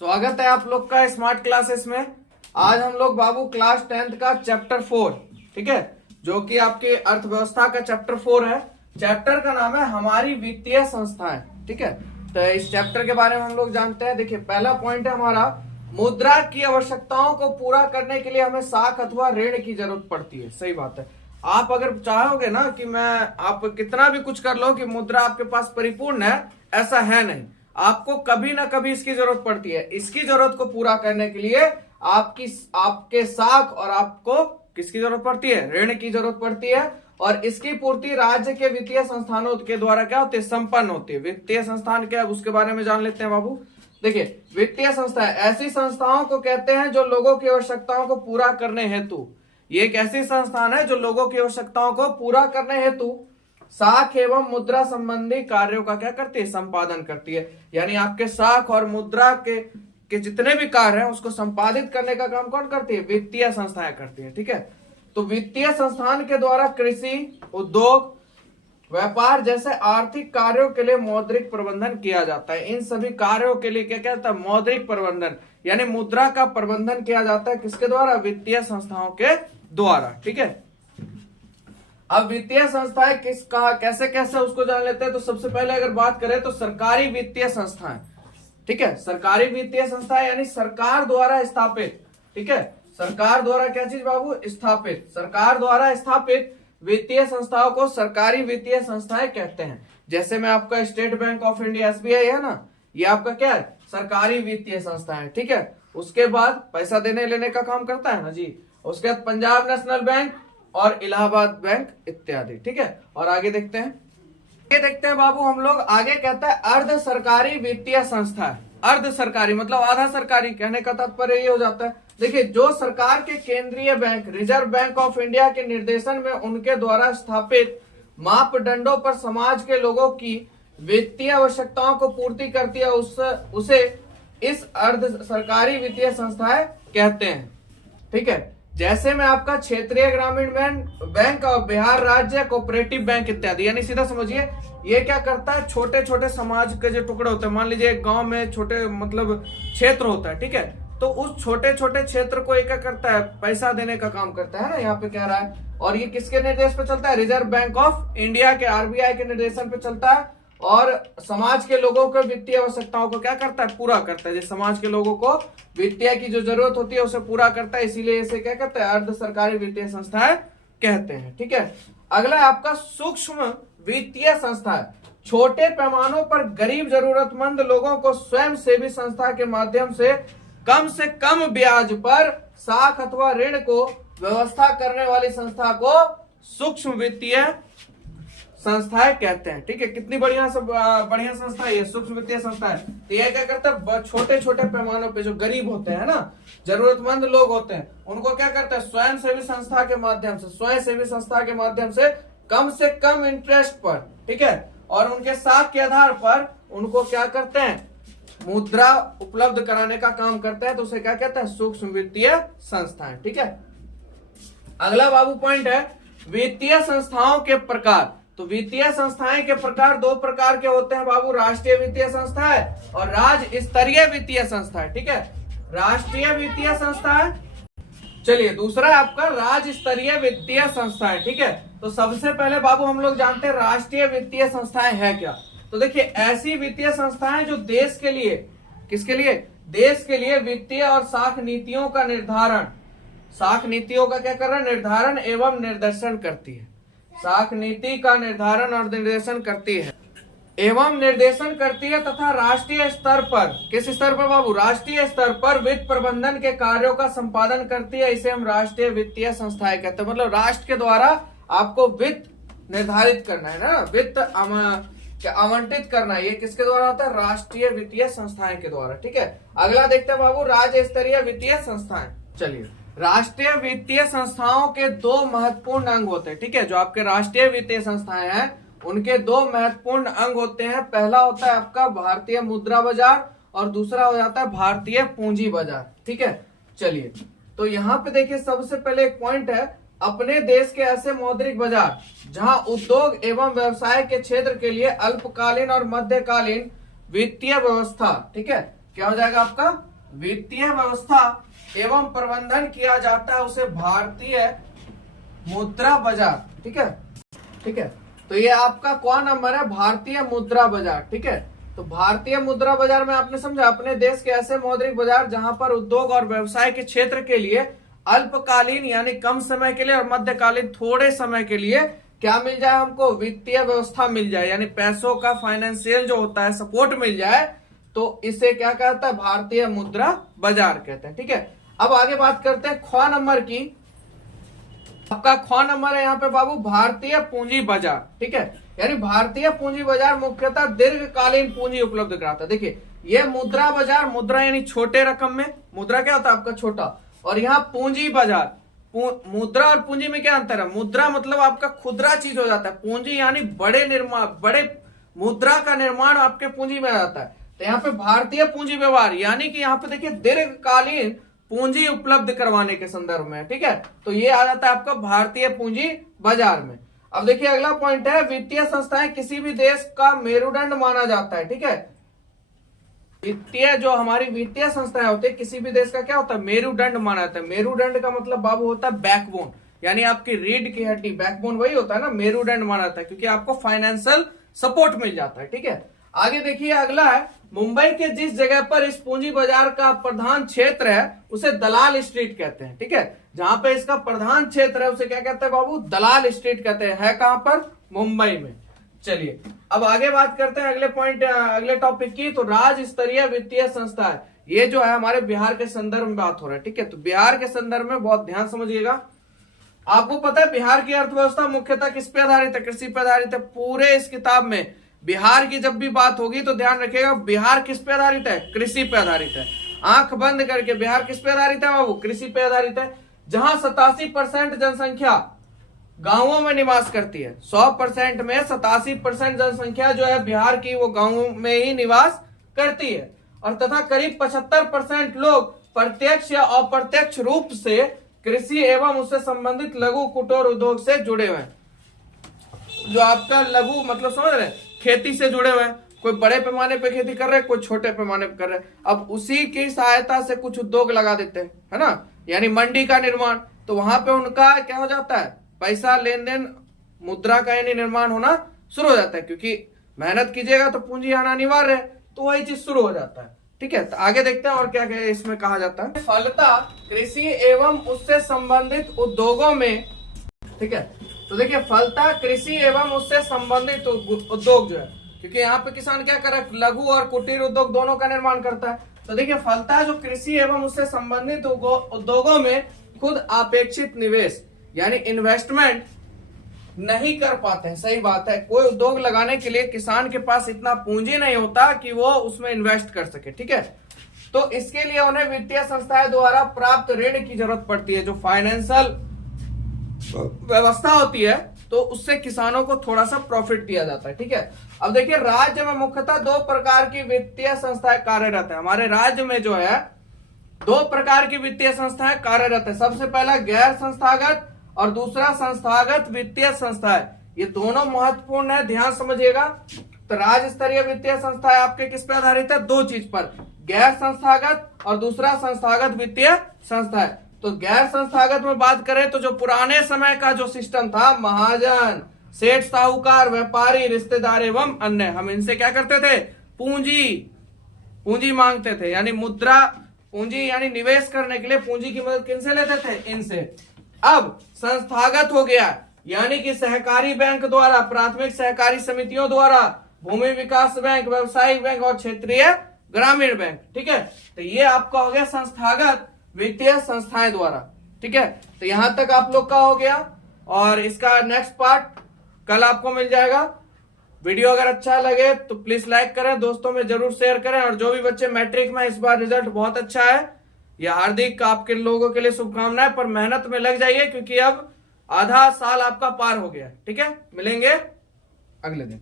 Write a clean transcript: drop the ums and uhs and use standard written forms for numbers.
स्वागत है आप लोग का स्मार्ट क्लासेस में। आज हम लोग बाबू क्लास 10th का चैप्टर 4, ठीक है, जो कि आपके अर्थव्यवस्था का चैप्टर 4 है। चैप्टर का नाम है हमारी वित्तीय संस्थाएं, ठीक है। तो इस चैप्टर के बारे में हम लोग जानते हैं। देखिए, पहला पॉइंट है हमारा, मुद्रा की आवश्यकताओं को पूरा करने के लिए हमें साख अथवा ऋण की जरूरत पड़ती है। सही बात है। आप अगर चाहोगे ना कि आप कितना भी कुछ कर लो कि मुद्रा आपके पास परिपूर्ण है, ऐसा है नहीं। आपको कभी ना कभी इसकी जरूरत पड़ती है। इसकी जरूरत को पूरा करने के लिए आपके साख और आपको किसकी जरूरत पड़ती है? ऋण की जरूरत पड़ती है। और इसकी पूर्ति राज्य के वित्तीय संस्थानों के द्वारा क्या होती है? संपन्न होती है। वित्तीय संस्थान क्या है उसके बारे में जान लेते हैं बाबू। देखिए, वित्तीय संस्थाएं ऐसी संस्थाओं को कहते हैं जो लोगों की आवश्यकताओं को पूरा करने हेतु, ये एक ऐसी संस्थान है जो लोगों की आवश्यकताओं को पूरा करने हेतु साख एवं मुद्रा संबंधी कार्यों का क्या करती है? संपादन करती है। यानी आपके साख और मुद्रा के जितने भी कार्य हैं उसको संपादित करने का काम कौन करती है? वित्तीय संस्थाएं करती है, ठीक है। तो वित्तीय संस्थान के द्वारा कृषि, उद्योग, व्यापार जैसे आर्थिक कार्यों के लिए मौद्रिक प्रबंधन किया जाता है। इन सभी कार्यों के लिए क्या कहता है? मौद्रिक प्रबंधन, यानी मुद्रा का प्रबंधन किया जाता है किसके द्वारा? वित्तीय संस्थाओं के द्वारा, ठीक है। अब वित्तीय संस्थाएं कैसे कैसे उसको जान लेते हैं। तो सबसे पहले अगर बात करें तो सरकारी वित्तीय संस्थाएं, ठीक है। सरकारी वित्तीय संस्थाएं यानी सरकार द्वारा स्थापित, ठीक है। सरकार द्वारा क्या चीज बाबू? स्थापित। सरकार द्वारा स्थापित वित्तीय संस्थाओं को सरकारी वित्तीय संस्थाएं कहते हैं। जैसे में आपका state bank of India SBI है ना, ये आपका क्या है? सरकारी वित्तीय संस्था है, ठीक है। उसके बाद पैसा देने लेने का काम करता है ना जी। उसके बाद पंजाब नेशनल बैंक और इलाहाबाद बैंक इत्यादि, ठीक है। और आगे देखते हैं, बाबू हम लोग आगे कहता है अर्ध सरकारी वित्तीय संस्था है। अर्ध सरकारी मतलब आधा सरकारी, कहने का तात्पर्य ये हो जाता है। देखिए, जो सरकार के केंद्रीय bank reserve bank of India के निर्देशन में उनके द्वारा स्थापित मापदंडों पर समाज के लोगों की वित्तीय आवश्यकताओं को पूर्ति करती है, उसे इस अर्ध सरकारी वित्तीय संस्थाएं कहते हैं, ठीक है। जैसे में आपका क्षेत्रीय ग्रामीण बैंक और बिहार राज्य कोऑपरेटिव बैंक इत्यादि। यानी सीधा समझिए, ये क्या करता है? छोटे छोटे समाज के जो टुकड़े होते हैं, मान लीजिए एक गांव में छोटे मतलब क्षेत्र होता है, ठीक है। तो उस छोटे छोटे क्षेत्र को क्या करता है? पैसा देने का काम करता है ना, यहाँ पे कह रहा है। और ये किसके निर्देश पे चलता है? रिजर्व बैंक ऑफ इंडिया के RBI के निर्देशन पे चलता है। और समाज के लोगों को वित्तीय आवश्यकताओं को क्या करता है? पूरा करता है। जैसे समाज के लोगों को वित्तीय की जो जरूरत होती है उसे पूरा करता है, इसीलिए इसे क्या कहते हैं? अर्ध सरकारी वित्तीय संस्थाएं कहते हैं, ठीक है। अगला है आपका सूक्ष्म वित्तीय संस्था। छोटे पैमानों पर गरीब जरूरतमंद लोगों को स्वयं सेवी संस्था के माध्यम से कम ब्याज पर साख अथवा ऋण को व्यवस्था करने वाली संस्था को सूक्ष्म वित्तीय संस्थाएं कहते हैं, ठीक है। कितनी बढ़िया संस्था है ये सूक्ष्म वित्तीय संस्था है। तो ये क्या करता है? छोटे छोटे पैमानों पे जो गरीब होते हैं ना, जरूरतमंद लोग होते हैं, उनको क्या करता है? स्वयं सेवी संस्था के माध्यम से कम इंटरेस्ट पर, ठीक है, और उनके साख के आधार पर उनको क्या करते हैं? मुद्रा उपलब्ध कराने का काम करते हैं। तो उसे क्या कहते हैं? सूक्ष्म वित्तीय संस्थाएं, ठीक है। अगला बाबू पॉइंट है वित्तीय संस्थाओं के प्रकार। तो वित्तीय संस्थाएं के प्रकार दो प्रकार के होते हैं बाबू, राष्ट्रीय वित्तीय संस्थाएं और राज्य स्तरीय वित्तीय संस्थाएं, ठीक है। राष्ट्रीय वित्तीय संस्थाएं, चलिए दूसरा है आपका राज्य स्तरीय वित्तीय संस्थाएं, ठीक है। तो सबसे पहले बाबू हम लोग जानते हैं राष्ट्रीय वित्तीय संस्थाएं है क्या। तो देखिए, ऐसी वित्तीय संस्थाएं जो देश के लिए, किसके लिए? देश के लिए वित्तीय और साख नीतियों का निर्धारण, साख नीतियों का क्या कर रहा है? निर्धारण एवं निर्देशन करती है। साख नीति का निर्धारण और निर्देशन करती है तथा राष्ट्रीय स्तर पर, किस स्तर पर बाबू? राष्ट्रीय स्तर पर वित्त प्रबंधन के कार्यों का संपादन करती है। इसे हम राष्ट्रीय वित्तीय संस्थाएं कहते हैं। मतलब राष्ट्र के द्वारा आपको वित्त निर्धारित करना है ना, वित्त आवंटित करना है, ये किसके द्वारा होता है? राष्ट्रीय वित्तीय संस्थाएं के द्वारा, ठीक है। अगला देखते हैं बाबू राज्य स्तरीय वित्तीय संस्थाएं। चलिए, राष्ट्रीय वित्तीय संस्थाओं के दो महत्वपूर्ण अंग होते हैं, ठीक है। जो आपके राष्ट्रीय वित्तीय संस्थाएं हैं उनके दो महत्वपूर्ण अंग होते हैं। पहला होता है आपका भारतीय मुद्रा बाजार और दूसरा हो जाता है भारतीय पूंजी बाजार, ठीक है। चलिए, तो यहाँ पे देखिए, सबसे पहले एक पॉइंट है, अपने देश के ऐसे मौद्रिक बाजार जहां उद्योग एवं व्यवसाय के क्षेत्र के लिए अल्पकालीन और मध्यकालीन वित्तीय व्यवस्था, ठीक है, क्या हो जाएगा आपका? वित्तीय व्यवस्था एवं प्रबंधन किया जाता है उसे भारतीय मुद्रा बाजार। ठीक है, ठीक है। तो ये आपका कौन नंबर है? भारतीय मुद्रा बाजार। ठीक है, तो भारतीय मुद्रा बाजार में आपने समझा अपने देश के ऐसे मौद्रिक बाजार जहां पर उद्योग और व्यवसाय के क्षेत्र के लिए अल्पकालीन यानी कम समय के लिए और मध्यकालीन थोड़े समय के लिए क्या मिल जाए हमको? वित्तीय व्यवस्था मिल जाए, यानी पैसों का फाइनेंशियल जो होता है सपोर्ट मिल जाए, तो इसे क्या कहता है? भारतीय मुद्रा बाजार कहते हैं। ठीक है, अब आगे बात करते हैं ख नंबर की। आपका ख नंबर है यहाँ पे बाबू भारतीय पूंजी बाजार। ठीक है, यानी भारतीय पूंजी बाजार मुख्यतः दीर्घकालीन पूंजी उपलब्ध कराता है। देखिए ये मुद्रा बाजार, मुद्रा यानी छोटे रकम में, मुद्रा क्या होता है आपका? छोटा, और यहाँ पूंजी बाजार, मुद्रा और पूंजी में क्या अंतर है? मुद्रा मतलब आपका खुदरा चीज हो जाता है, पूंजी यानी बड़े निर्माण, बड़े मुद्रा का निर्माण आपके पूंजी में आ जाता है। तो यहाँ पे भारतीय पूंजी व्यवहार यानी कि यहाँ पे देखिए दीर्घकालीन पूंजी उपलब्ध करवाने के संदर्भ में। ठीक है, तो ये आ जाता है आपका भारतीय पूंजी बाजार में। अब देखिए अगला पॉइंट है वित्तीय संस्थाएं किसी भी देश का मेरुदंड माना जाता है। ठीक है, वित्तीय जो हमारी वित्तीय संस्थाएं होती है किसी भी देश का क्या होता है? मेरुदंड माना जाता है। मेरुदंड का मतलब बाबू होता है बैकबोन, यानी आपकी रीढ़ की हड्डी, बैकबोन वही होता है ना, मेरुदंड माना जाता है, क्योंकि आपको फाइनेंशियल सपोर्ट मिल जाता है। ठीक है, आगे देखिए अगला है मुंबई के जिस जगह पर इस पूंजी बाजार का प्रधान क्षेत्र है उसे दलाल स्ट्रीट कहते हैं। ठीक है, जहां पे इसका प्रधान क्षेत्र है उसे क्या कहते हैं बाबू? दलाल स्ट्रीट कहते हैं। है कहां पर? मुंबई में। चलिए अब आगे बात करते हैं अगले पॉइंट, अगले टॉपिक की। तो राज्य स्तरीय वित्तीय संस्था है, ये जो है हमारे बिहार के संदर्भ में बात हो रहा है। ठीक है, तो बिहार के संदर्भ में बहुत ध्यान समझिएगा। आपको पता है बिहार की अर्थव्यवस्था मुख्यतः किस पे आधारित है? कृषि पे आधारित है। पूरे इस किताब में बिहार की जब भी बात होगी तो ध्यान रखिएगा बिहार किस पे आधारित है? कृषि पे आधारित है। आंख बंद करके, बिहार किस पे आधारित है बाबू? कृषि पे आधारित है। जहां 87% जनसंख्या गांवों में निवास करती है, 100% में 87% जनसंख्या जो है बिहार की वो गांवों में ही निवास करती है, और तथा करीब 75% लोग प्रत्यक्ष या अप्रत्यक्ष रूप से कृषि एवं उससे संबंधित लघु कुटीर उद्योग से जुड़े हुए हैं। जो आपका लघु मतलब समझ रहे, खेती से जुड़े हुए हैं, कोई बड़े पैमाने पे खेती कर रहे हैं, कोई छोटे पैमाने पे कर रहे हैं। अब उसी की सहायता से कुछ उद्योग लगा देते हैं, है ना, यानी मंडी का निर्माण, तो वहां पे उनका क्या हो जाता है? पैसा लेन देन, मुद्रा का यानी निर्माण होना शुरू हो जाता है, क्योंकि मेहनत कीजिएगा तो पूंजी आना अनिवार्य है, तो वही चीज शुरू हो जाता है। ठीक है, तो आगे देखते हैं और क्या क्या इसमें कहा जाता है। फलता कृषि एवं उससे संबंधित उद्योगों में, ठीक है, तो देखिए फलता कृषि एवं उससे संबंधित उद्योग जो है, क्योंकि यहाँ पे किसान क्या कर रहा है? लघु और कुटीर उद्योग दोनों का निर्माण करता है। तो देखिए फलता जो कृषि एवं उससे संबंधित उद्योगों में खुद अपेक्षित निवेश यानी इन्वेस्टमेंट नहीं कर पाते हैं। सही बात है, कोई उद्योग लगाने के लिए किसान के पास इतना पूंजी नहीं होता कि वो उसमें इन्वेस्ट कर सके। ठीक है, तो इसके लिए उन्हें वित्तीय संस्थाएं द्वारा प्राप्त ऋण की जरूरत पड़ती है। जो फाइनेंशियल व्यवस्था होती है तो उससे किसानों को थोड़ा सा प्रॉफिट दिया जाता है। ठीक है, अब देखिए राज्य में मुख्यतः 2 प्रकार की वित्तीय संस्थाएं कार्यरत है। हमारे राज्य में जो है 2 प्रकार की वित्तीय संस्थाएं कार्यरत है। सबसे पहला गैर संस्थागत और दूसरा संस्थागत वित्तीय संस्था है। ये दोनों महत्वपूर्ण है, ध्यान समझिएगा। तो राज्य स्तरीय वित्तीय संस्थाएं आपके किस पे आधारित है? 2 चीज पर, गैर संस्थागत और दूसरा संस्थागत वित्तीय संस्था है। तो गैर संस्थागत में बात करें तो जो पुराने समय का जो सिस्टम था, महाजन, सेठ, साहूकार, व्यापारी, रिश्तेदार एवं अन्य, हम इनसे क्या करते थे? पूंजी मांगते थे, यानी मुद्रा पूंजी यानी निवेश करने के लिए पूंजी की मदद किनसे लेते थे? इनसे। अब संस्थागत हो गया, यानी कि सहकारी बैंक द्वारा, प्राथमिक सहकारी समितियों द्वारा, भूमि विकास बैंक, व्यवसायिक बैंक और क्षेत्रीय ग्रामीण बैंक। ठीक है, तो ये आपका हो गया संस्थागत वित्तीय संस्थाएं द्वारा। ठीक है, तो यहां तक आप लोग का हो गया, और इसका नेक्स्ट पार्ट कल आपको मिल जाएगा। वीडियो अगर अच्छा लगे तो प्लीज लाइक करें, दोस्तों में जरूर शेयर करें, और जो भी बच्चे मैट्रिक में इस बार रिजल्ट बहुत अच्छा है, यह हार्दिक आपके लोगों के लिए शुभकामनाएं, पर मेहनत में लग जाइए क्योंकि अब आधा साल आपका पार हो गया। ठीक है, मिलेंगे अगले दिन।